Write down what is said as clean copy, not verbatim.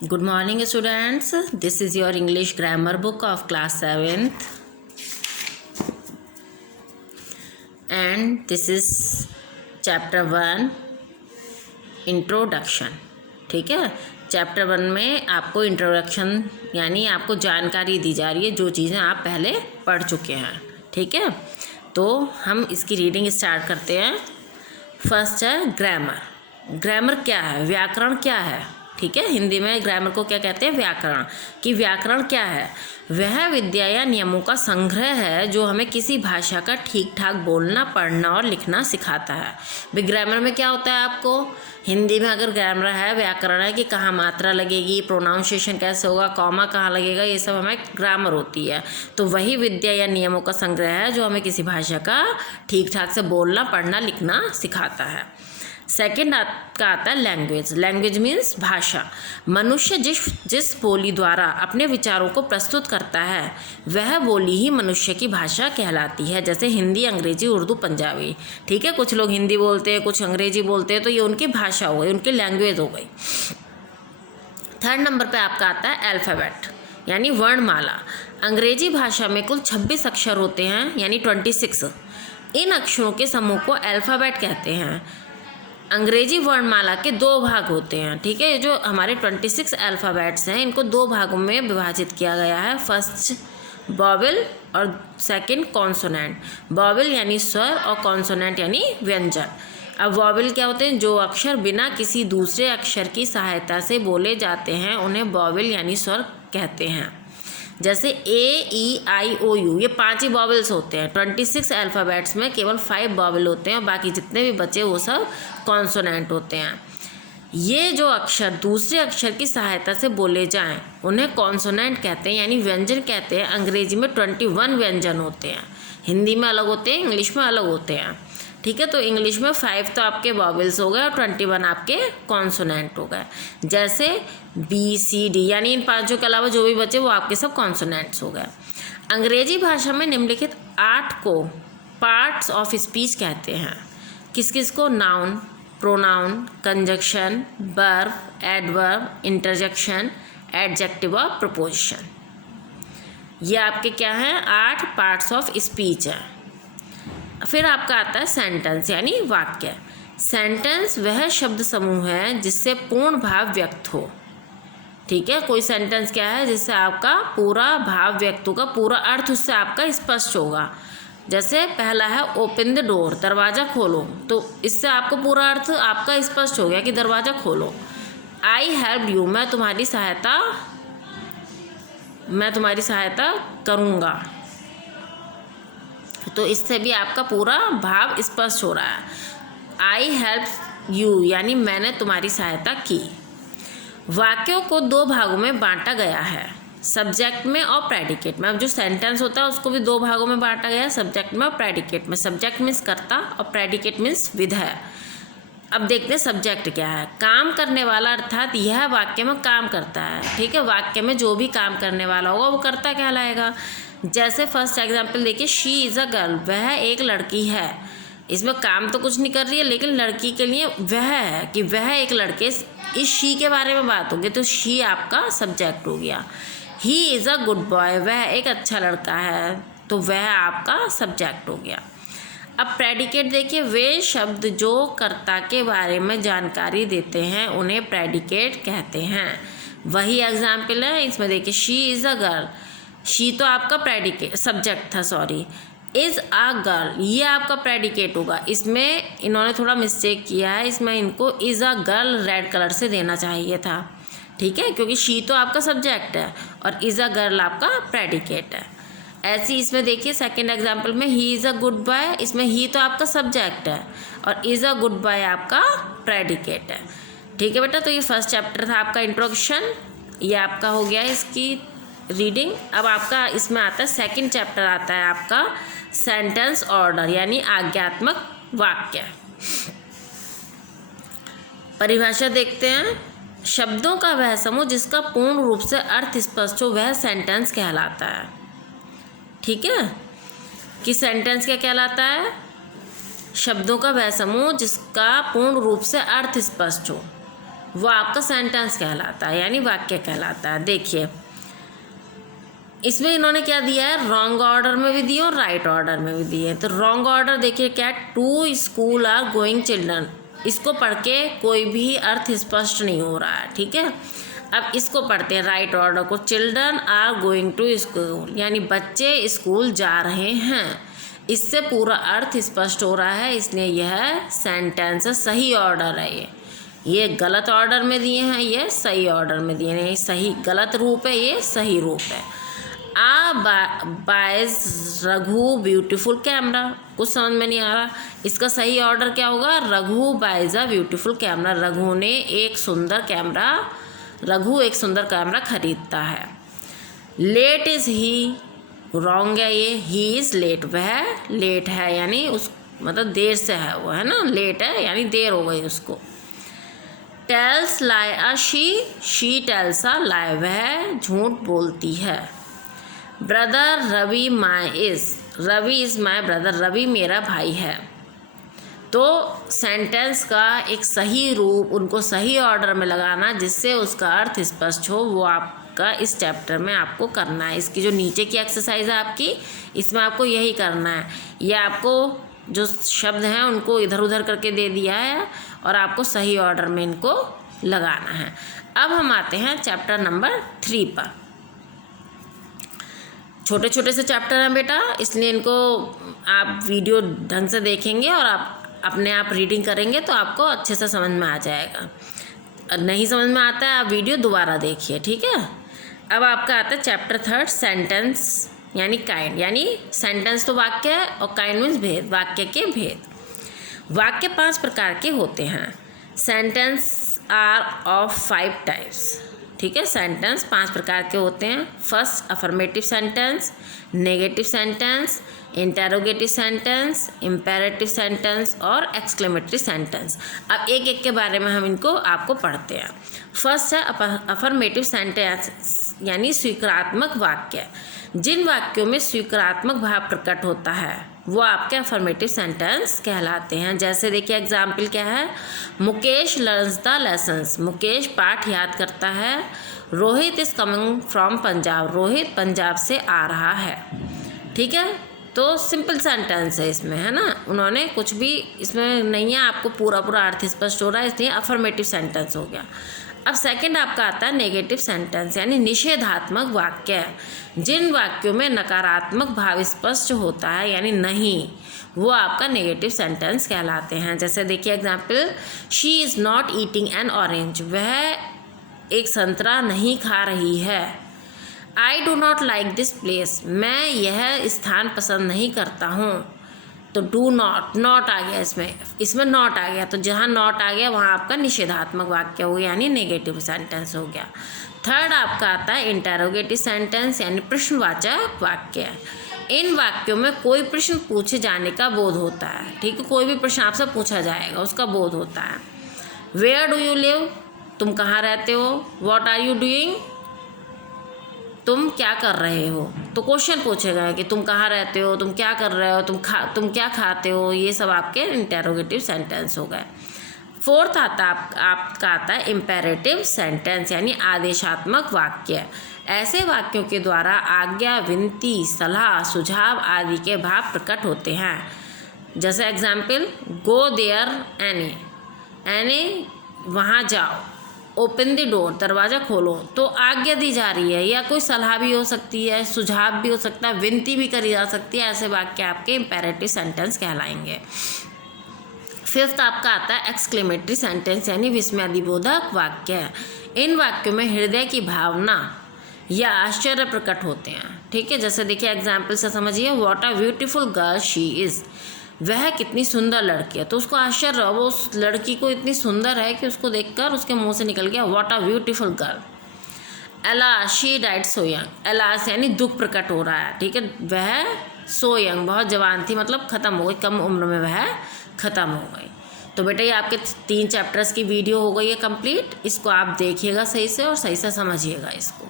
Good morning, students. This is your English grammar book of class 7th, and this is chapter 1 introduction. ठीक है, chapter 1 में आपको introduction यानी आपको जानकारी दी जा रही है जो चीज़ें आप पहले पढ़ चुके हैं। ठीक है, तो हम इसकी रीडिंग स्टार्ट करते हैं। फर्स्ट है ग्रामर। ग्रामर क्या है, व्याकरण क्या है। ठीक है, हिंदी में ग्रामर को क्या कहते हैं, व्याकरण। कि व्याकरण क्या है, वह विद्या या नियमों का संग्रह है जो हमें किसी भाषा का ठीक ठाक बोलना, पढ़ना और लिखना सिखाता है। भाई ग्रामर में क्या होता है, आपको हिंदी में अगर ग्रामर है, व्याकरण है कि कहाँ मात्रा लगेगी, प्रोनाउंसिएशन कैसे होगा, कॉमा कहाँ लगेगा, ये सब हमें ग्रामर होती है। तो वही विद्या या नियमों का संग्रह है जो हमें किसी भाषा का ठीक ठाक से बोलना, पढ़ना, लिखना सिखाता है। सेकेंड का आता है लैंग्वेज। लैंग्वेज मीन्स भाषा। मनुष्य जिस बोली द्वारा अपने विचारों को प्रस्तुत करता है वह बोली ही मनुष्य की भाषा कहलाती है। जैसे हिंदी, अंग्रेजी, उर्दू, पंजाबी। ठीक है, कुछ लोग हिंदी बोलते हैं, कुछ अंग्रेजी बोलते हैं, तो ये उनकी भाषा हो गई, उनकी लैंग्वेज हो गई। थर्ड नंबर पे आपका आता है अल्फ़ाबेट यानी वर्णमाला। अंग्रेजी भाषा में कुल 26 अक्षर होते हैं यानी 26। इन अक्षरों के समूह को अल्फ़ाबेट कहते हैं। अंग्रेजी वर्णमाला के 2 भाग होते हैं। ठीक है, ये जो हमारे 26 अल्फ़ाबेट्स हैं इनको 2 भागों में विभाजित किया गया है। फर्स्ट वॉवेल और सेकंड कॉन्सोनेंट। वॉवेल यानी स्वर और कॉन्सोनेंट यानी व्यंजन। अब वॉवेल क्या होते हैं, जो अक्षर बिना किसी दूसरे अक्षर की सहायता से बोले जाते हैं उन्हें वॉवेल यानी स्वर कहते हैं। जैसे AEIOU, ये 5 ही वॉवेल्स होते हैं। 26 अल्फ़ाबेट्स में केवल 5 वॉवेल होते हैं, बाकी जितने भी बचे वो सब कॉन्सोनेंट होते हैं। ये जो अक्षर दूसरे अक्षर की सहायता से बोले जाएं उन्हें कॉन्सोनेंट कहते हैं यानी व्यंजन कहते हैं। अंग्रेजी में 21 व्यंजन होते हैं, हिंदी में अलग होते हैं, इंग्लिश में अलग होते हैं। ठीक है, तो इंग्लिश में 5 तो आपके वॉवेल्स हो गए और 21 आपके कॉन्सोनेंट हो गए। जैसे BCD यानी इन 5 के अलावा जो भी बचे वो आपके सब कॉन्सोनेंट्स हो गए। अंग्रेजी भाषा में निम्नलिखित 8 को पार्ट्स ऑफ स्पीच कहते हैं। किस किस को, noun, pronoun, conjunction, verb, adverb, interjection, adjective और प्रपोजिशन। ये आपके क्या हैं, 8 पार्ट्स ऑफ स्पीच है। फिर आपका आता है सेंटेंस यानी वाक्य। सेंटेंस वह शब्द समूह है जिससे पूर्ण भाव व्यक्त हो। ठीक है, कोई सेंटेंस क्या है जिससे आपका पूरा भाव व्यक्त होगा, पूरा अर्थ उससे आपका स्पष्ट होगा। जैसे पहला है ओपन द डोर, दरवाज़ा खोलो, तो इससे आपको पूरा अर्थ आपका स्पष्ट हो गया कि दरवाज़ा खोलो। आई हेल्प यू, मैं तुम्हारी सहायता करूँगा, तो इससे भी आपका पूरा भाव स्पष्ट हो रहा है। आई हेल्प यू यानी मैंने तुम्हारी सहायता की। वाक्यों को 2 भागों में बांटा गया है, सब्जेक्ट में और प्रेडिकेट में। अब जो सेंटेंस होता है उसको भी 2 भागों में बांटा गया है, सब्जेक्ट में और प्रेडिकेट में। सब्जेक्ट मीन्स कर्ता और प्रेडिकेट मीन्स विधेय। अब देखते हैं सब्जेक्ट क्या है। काम करने वाला, अर्थात यह वाक्य में काम करता है। ठीक है, वाक्य में जो भी काम करने वाला होगा वो कर्ता कहलाएगा। जैसे फर्स्ट एग्जाम्पल देखिए, शी इज़ अ गर्ल, वह एक लड़की है। इसमें काम तो कुछ नहीं कर रही है, लेकिन लड़की के लिए वह है कि वह एक लड़के, इस शी के बारे में बात होगी तो शी आपका सब्जेक्ट हो गया। He is a good boy, वह एक अच्छा लड़का है, तो वह आपका सब्जेक्ट हो गया। अब प्रेडिकेट देखिए, वे शब्द जो कर्ता के बारे में जानकारी देते हैं उन्हें प्रेडिकेट कहते हैं। वही एग्जाम्पल है इसमें देखिए, she is a girl, she तो आपका प्रेडिकेट सब्जेक्ट था, सॉरी। इज़ आ गर्ल ये आपका प्रेडिकेट होगा। इसमें इन्होंने थोड़ा मिस्टेक किया है, इसमें इनको is a girl red colour से देना चाहिए था। ठीक है, क्योंकि शी तो आपका सब्जेक्ट है और इज़ आ गर्ल आपका प्रेडिकेट है। ऐसे इसमें देखिए सेकंड एग्जांपल में, he is a good boy, इसमें ही तो आपका सब्जेक्ट है और इज़ अ गुड बॉय आपका प्रेडिकेट है। ठीक है बेटा, तो ये फर्स्ट चैप्टर था आपका इंट्रोडक्शन, ये आपका हो गया इसकी रीडिंग। अब आपका इसमें आता है सेकंड चैप्टर, आता है आपका सेंटेंस ऑर्डर यानी आज्ञात्मक वाक्य। परिभाषा देखते हैं। शब्दों का वह समूह जिसका पूर्ण रूप से अर्थ स्पष्ट हो वह सेंटेंस कहलाता है। ठीक है, कि सेंटेंस क्या कहलाता है, शब्दों का वह समूह जिसका पूर्ण रूप से अर्थ स्पष्ट हो वो आपका सेंटेंस कहलाता है, यानी वाक्य कहलाता है। देखिए इसमें इन्होंने क्या दिया है, रॉन्ग ऑर्डर में भी दिए और राइट ऑर्डर में भी दिए। तो रॉन्ग ऑर्डर देखिए क्या, to school are going children, इसको पढ़ के कोई भी अर्थ स्पष्ट नहीं हो रहा है, ठीक है। अब इसको पढ़ते हैं राइट ऑर्डर को, children are going to school, यानी बच्चे स्कूल जा रहे हैं। इससे पूरा अर्थ स्पष्ट हो रहा है, इसलिए यह सेंटेंस सही ऑर्डर है। ये गलत ऑर्डर में दिए हैं, ये सही ऑर्डर में दिए हैं। सही गलत रूप है, ये सही रूप है। बायज रघु ब्यूटीफुल कैमरा, कुछ समझ में नहीं आ रहा, इसका सही ऑर्डर क्या होगा, Raghu boys a beautiful camera, Raghu एक सुंदर कैमरा खरीदता है। लेट इज़ ही, रॉन्ग है ये, ही इज़ लेट, वह लेट है, यानी उस मतलब देर से है वो, है ना, लेट है यानी देर हो गई उसको। Tells lie a she tells a lie, वह झूठ बोलती है। Brother Ravi is my brother, Ravi मेरा भाई है। तो सेंटेंस का एक सही रूप उनको सही ऑर्डर में लगाना जिससे उसका अर्थ स्पष्ट हो, वो आपका इस चैप्टर में आपको करना है। इसकी जो नीचे की एक्सरसाइज है आपकी, इसमें आपको यही करना है। ये आपको जो शब्द हैं उनको इधर उधर करके दे दिया है और आपको सही ऑर्डर में इनको लगाना है। अब हम आते हैं चैप्टर नंबर 3 पर। छोटे छोटे से चैप्टर हैं बेटा, इसलिए इनको आप वीडियो ढंग से देखेंगे और आप अपने आप रीडिंग करेंगे तो आपको अच्छे से समझ में आ जाएगा। नहीं समझ में आता है आप वीडियो दोबारा देखिए, ठीक है। अब आपका आता है चैप्टर 3 सेंटेंस यानी काइंड, यानी सेंटेंस तो वाक्य है और काइंड मीन्स भेद, वाक्य के भेद। वाक्य 5 प्रकार के होते हैं। सेंटेंस आर ऑफ 5 टाइप्स, ठीक है। सेंटेंस 5 प्रकार के होते हैं। First affirmative sentence, negative sentence, interrogative sentence, imperative sentence और एक्सक्लेमेटरी सेंटेंस। अब एक एक के बारे में हम इनको आपको पढ़ते हैं। फर्स्ट है अफर्मेटिव सेंटेंस यानी स्वीकारात्मक वाक्य। जिन वाक्यों में स्वीकारात्मक भाव प्रकट होता है वो आपके अफर्मेटिव सेंटेंस कहलाते हैं। जैसे देखिए एग्जाम्पल क्या है, Mukesh learns the lessons, Mukesh पाठ याद करता है। Rohit is coming from Punjab, Rohit Punjab से आ रहा है, ठीक है। तो सिंपल सेंटेंस है इसमें, है ना, उन्होंने कुछ भी इसमें नहीं है, आपको पूरा अर्थ स्पष्ट हो रहा है, इसलिए अफर्मेटिव सेंटेंस हो गया। अब सेकंड आपका आता है नेगेटिव सेंटेंस यानी निषेधात्मक वाक्य। जिन वाक्यों में नकारात्मक भाव स्पष्ट होता है यानी नहीं, वो आपका नेगेटिव सेंटेंस कहलाते हैं। जैसे देखिए example, she is not eating N orange, वह एक संतरा नहीं खा रही है। I do not like this place, मैं यह स्थान पसंद नहीं करता हूँ। तो डू नॉट आ गया, इसमें नॉट आ गया, तो जहाँ नॉट आ गया वहाँ आपका निषेधात्मक वाक्य हो गया यानी नेगेटिव सेंटेंस हो गया। थर्ड आपका आता है इंटेरोगेटिव सेंटेंस यानी प्रश्नवाचक वाक्य। इन वाक्यों में कोई प्रश्न पूछे जाने का बोध होता है, ठीक है, कोई भी प्रश्न आपसे पूछा जाएगा उसका बोध होता है। वेयर डू यू लिव, तुम कहाँ रहते हो। व्हाट आर यू डूइंग, तुम क्या कर रहे हो। तो क्वेश्चन पूछे गए कि तुम कहाँ रहते हो, तुम क्या कर रहे हो, तुम क्या खाते हो, ये सब आपके इंटेरोगेटिव सेंटेंस हो गए। फोर्थ आपका आता है इम्पेरेटिव सेंटेंस यानी आदेशात्मक वाक्य। ऐसे वाक्यों के द्वारा आज्ञा, विनती, सलाह, सुझाव आदि के भाव प्रकट होते हैं। जैसे एग्जाम्पल, गो देयर एनी वहाँ जाओ। ओपन द डोर, दरवाज़ा खोलो, तो आज्ञा दी जा रही है, या कोई सलाह भी हो सकती है, सुझाव भी हो सकता है, विनती भी करी जा सकती है। ऐसे वाक्य आपके इम्पेरेटिव सेंटेंस कहलाएंगे। फिफ्थ आपका आता है एक्सक्लेमेटरी सेंटेंस यानी विस्मयादिबोधक वाक्य। इन वाक्यों में हृदय की भावना या आश्चर्य प्रकट होते हैं, ठीक है। जैसे देखिए एग्जाम्पल से समझिए, what a beautiful girl she is, वह कितनी सुंदर लड़की है। तो उसको आश्चर्य, वो उस लड़की को इतनी सुंदर है कि उसको देखकर उसके मुंह से निकल गया व्हाट अ ब्यूटीफुल गर्ल। एला she died so young, alas यानी दुख प्रकट हो रहा है, ठीक है। वह सो यंग बहुत जवान थी, मतलब ख़त्म हो गई, कम उम्र में वह ख़त्म हो गई। तो बेटा ये आपके 3 चैप्टर्स की वीडियो हो गई है कंप्लीट। इसको आप देखिएगा सही से और सही से समझिएगा इसको।